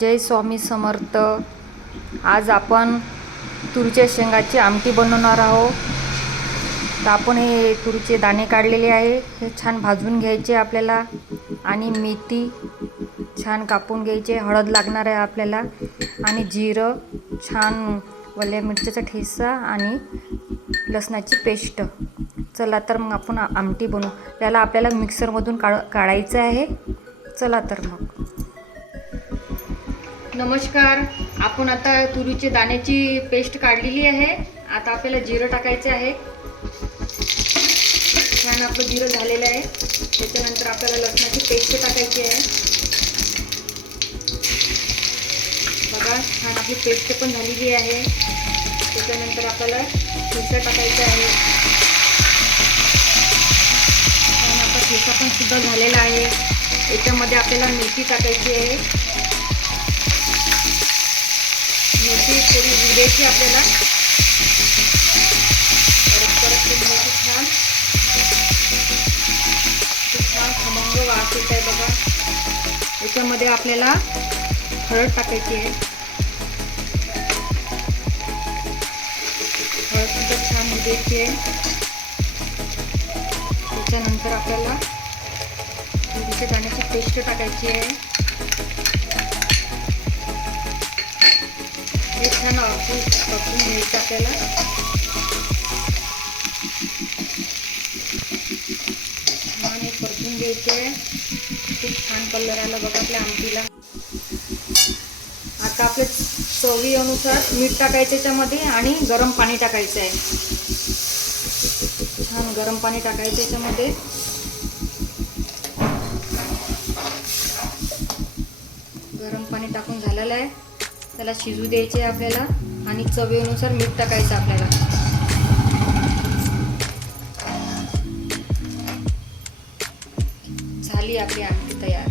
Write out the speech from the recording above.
जय स्वामी समर्थ। आज आपण तुरीच्या शेंगाची आमटी बनवणार आहोत। तर आपण हे तुरीचे दाणे काढलेले आहे, हे छान भाजून घ्यायचे आपल्याला आणि मेथी छान कापून घ्यायचे। हळद लागणार आहे आपल्याला आणि जिरं, छान वल्या मिरच्याचा ठेचा आणि लसणाची पेस्ट। चला तर मग आपण आमटी बनवू। त्याला आपल्याला मिक्सरमधून काढायचं आहे। चला तर मग। नमस्कार। आपण आता तुरीचे दाण्याची पेस्ट काढलेली आहे। आता आपल्याला जिरं टाकायचे आहे। छान आपलं जिरं झालेलं आहे। त्याच्यानंतर आपल्याला लसणाची पेस्ट टाकायची आहे। बघा, छान आपली पेस्ट पण झालेली आहे। त्याच्यानंतर आपल्याला ठेचा टाकायचा आहे। छान आपला ठेचा पण सुद्धा झालेला आहे। याच्यामध्ये आपल्याला मेथी टाकायची आहे। मेथी थोडी उडायची आपल्याला। परत मेथी छान खमंग वास येत आहे बघा। याच्यामध्ये आपल्याला हळद टाकायची आहे। हळद सुद्धा छान उडायची आहे। त्याच्यानंतर आपल्याला तुरीच्या दाण्याची पेस्ट टाकायची आहे। हे छान परतून घ्यायचं आपल्याला। छान हे परतून घ्यायचे। खूप छान कलर आला बघा आपल्या आमटीला। आता आपल्या चवीनुसार मीठ टाकायचं याच्यामध्ये आणि गरम पाणी टाकायचं आहे। छान गरम पाणी टाकायचं याच्यामध्ये। गरम पाणी टाकून झालेलं आहे। त्याला शिजू द्यायचे आपल्याला आणि चवीनुसार मीठ टाकायचं आपल्याला। झाली आपली आमटी तयार।